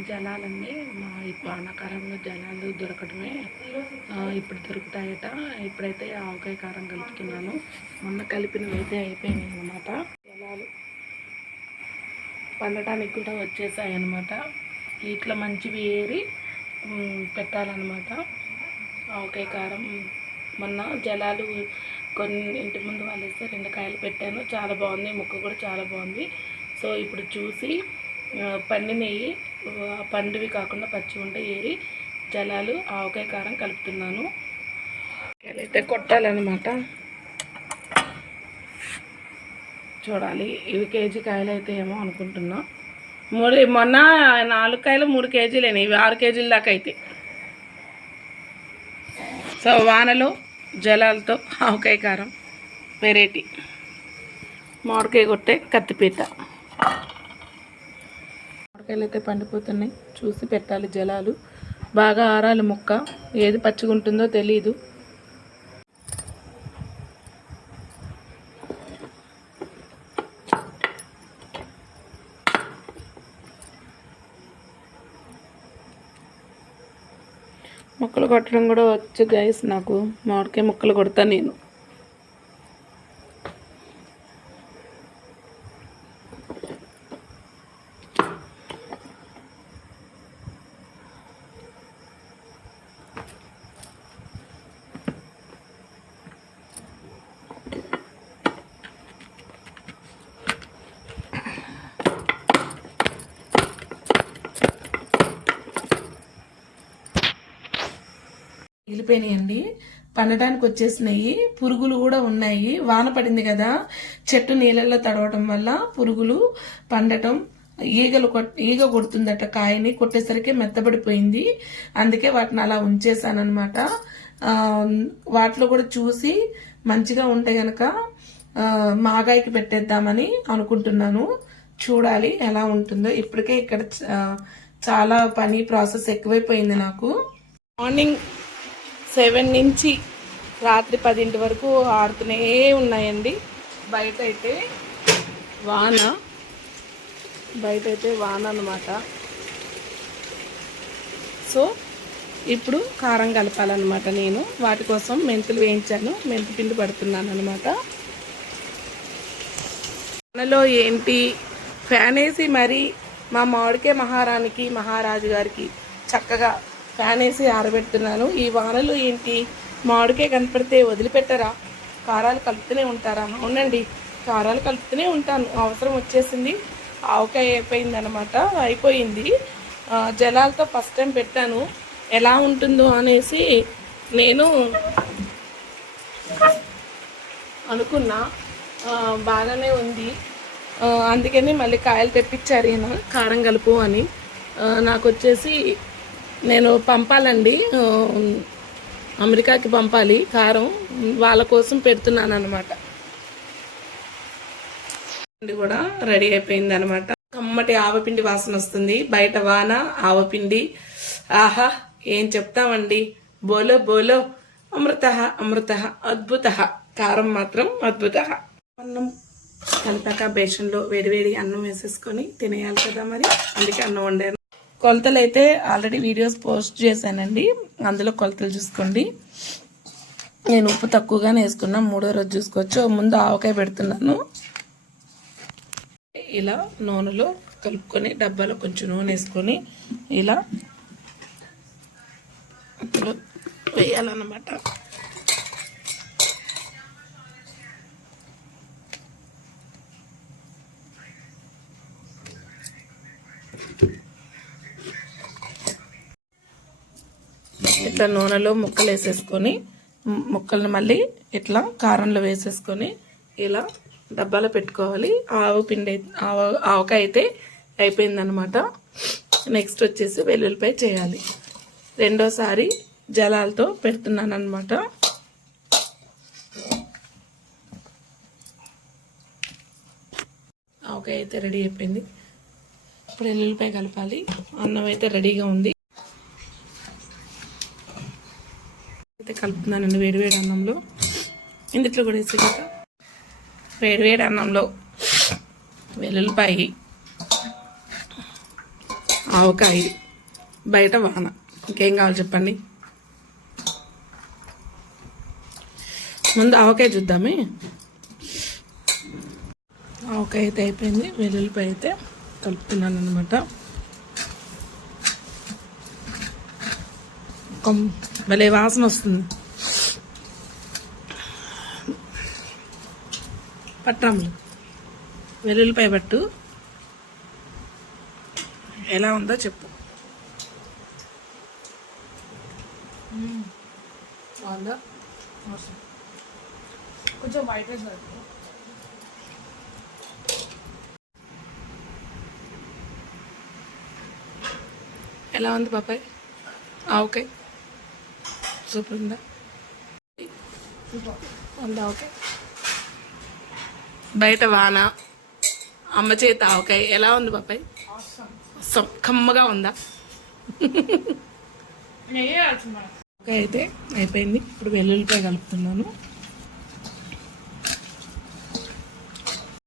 జలాలన్నీ మా ఇప్పుడు వానాకాలంలో జలాలు దొరకడమే ఇప్పుడు దొరుకుతాయట. ఇప్పుడైతే ఆవకాయ కారం కలుపుతున్నాను. మొన్న కలిపినవి అయితే అయిపోయినాయి అన్నమాట. జలాలు పండటానికి కూడా వచ్చేసాయి అనమాట ఇట్లా మంచివి ఏరి పెట్టాలన్నమాట. ఆవకాయ కారం మొన్న జలాలు కొన్ని ఇంటి ముందు వాళ్ళు ఇస్తే రెండు కాయలు పెట్టాను. చాలా బాగుంది. ముక్క కూడా చాలా బాగుంది. సో ఇప్పుడు చూసి పండి నెయ్యి ఆ, పండువి కాకుండా పచ్చి ఉంటే ఏరి జలాలు ఆవకాయ కారం కలుపుతున్నాను. అయితే కొట్టాలన్నమాట. చూడాలి ఇవి కేజీ కాయలు అయితే ఏమో అనుకుంటున్నా. మూడు మొన్న నాలుగు కాయలు మూడు కేజీలేని ఇవి ఆరు కేజీల దాకా అయితే. సో వానలో జలాలతో ఆవకాయ కారం వెరైటీ. మామిడికాయ కొట్టే కత్తిపీట. మామిడికాయలు అయితే పండిపోతున్నాయి. చూసి పెట్టాలి జలాలు. బాగా ఆరాలి ముక్క. ఏది పచ్చిగుంటుందో తెలీదు. మొక్కలు కొట్టడం కూడా వచ్చు గైస్ నాకు మామిడికాయ ముక్కలు కొడతా నేను. వెళ్ళిపోయినాయండి పండటానికి వచ్చేసినాయి. పురుగులు కూడా ఉన్నాయి. వాన పడింది కదా. చెట్టు నీళ్ళల్లో తడవటం వల్ల పురుగులు పండటం ఈగలు ఈగ కొడుతుందట కాయని కొట్టేసరికి మెత్తబడిపోయింది. అందుకే వాటిని అలా ఉంచేసానమాట వాటిలో కూడా చూసి మంచిగా ఉంటే గనక మాగాయికి పెట్టేద్దామని అనుకుంటున్నాను. చూడాలి ఎలా ఉంటుందో. ఇప్పటికే ఇక్కడ చ- చాలా పని ప్రాసెస్ ఎక్కువైపోయింది నాకు. మార్నింగ్ సెవెన్ నుంచి రాత్రి పదింటి వరకు ఆడుతూనే ఉన్నాయండి. బయట అయితే వాన. బయట అయితే వాన అనమాట సో ఇప్పుడు కారం కలపాలన్నమాట నేను. వాటి కోసం మెంతులు వేయించాను. మెంతి పిండి పడుతున్నాను అనమాట వానలో ఏంటి? ఫ్యాన్ వేసి మరి మా మామిడికే మహారానికి మహారాజు గారికి చక్కగా ఫ్యాన్ వేసి ఆరబెడుతున్నాను. ఈ వానలు ఏంటి? మామిడికాయ కనపడితే వదిలిపెట్టరా? కారాలు కలుపుతూనే ఉంటారా? అవునండి కారాలు కలుపుతూనే ఉంటాను. అవసరం వచ్చేసింది. ఆవకాయ అయిపోయింది. అనమాట అయిపోయింది జలాలతో ఫస్ట్ టైం పెట్టాను. ఎలా ఉంటుందో అనేసి నేను అనుకున్నా. బాగానే ఉంది. అందుకని మళ్ళీ కాయలు తెప్పించారు ఈయన. కారం కలుపు అని. నాకు వచ్చేసి నేను పంపాలండి. అమెరికాకి పంపాలి కారం. వాళ్ళ కోసం పెడుతున్నాను అనమాట పిండి కూడా రెడీ అయిపోయింది అనమాట కమ్మటి ఆవపిండి వాసన వస్తుంది. బయట వాన ఆవపిండి. ఆహా ఏం చెప్తామండి? బోలో బోలో. అమృత అమృత అద్భుత. కారం మాత్రం అద్భుత. అన్నం కలిపాక బేషన్లో వేడివేడి అన్నం వేసేసుకొని తినేయాలి కదా మరి. అందుకే అన్నం వండాను. కొలతలు అయితే ఆల్రెడీ వీడియోస్ పోస్ట్ చేశానండి. అందులో కొలతలు చూసుకోండి. నేను ఉప్పు తక్కువగానే వేసుకున్నా మూడో రోజు చూసుకోవచ్చు. ముందు ఆవకాయ పెడుతున్నాను. ఇలా నూనెలో కలుపుకొని డబ్బాలో కొంచెం నూనె వేసుకొని ఇలా వేయాలన్నమాట. నూనెలో ముక్కలు వేసేసుకొని ము- ముక్కల్ని మళ్ళీ ఇట్లా కారంలో వేసేసుకొని ఇలా డబ్బాలో పెట్టుకోవాలి. ఆవు పిండి అయితే- ఆవ ఆవకాయ అయితే అయిపోయిందనమాట నెక్స్ట్ వచ్చేసి వెల్లుల్లిపాయ చేయాలి. రెండోసారి జలాలతో పెడుతున్నాను అనమాట ఆవకాయ అయితే రెడీ అయిపోయింది. ఇప్పుడు వెల్లుల్లిపాయ కలపాలి. అన్నం అయితే రెడీగా ఉంది. అయితే కలుపుతున్నానండి వేడివేడి అన్నంలో. ఇందులో కూడా వేసి వేడివేడి అన్నంలో వెల్లుల్లిపాయి ఆవకాయ బయట వాన. ఇంకేం కావాలి చెప్పండి? ముందు ఆవకాయ చూద్దామే. ఆవకాయ అయితే అయిపోయింది. వెల్లుల్లిపాయ అయితే కలుపుతున్నాను అనమాట భలే వాసన వస్తుంది పట్రాములు వెల్లుల్లిపాయ పట్టు ఎలా ఉందో చెప్పు. బాగుందా. కొంచెం వైట్ రైస్. ఎలా ఉంది పాపాయ్ ఓకే సూపర్ ఉందా ఉందా ఓకే. బయట వాన అమ్మ చేత ఆవకాయ ఎలా ఉంది పాపాయ్ అస్సం కమ్మగా ఉందా? అయితే అయిపోయింది. ఇప్పుడు వెల్లుల్లిపాయ కలుపుతున్నాను.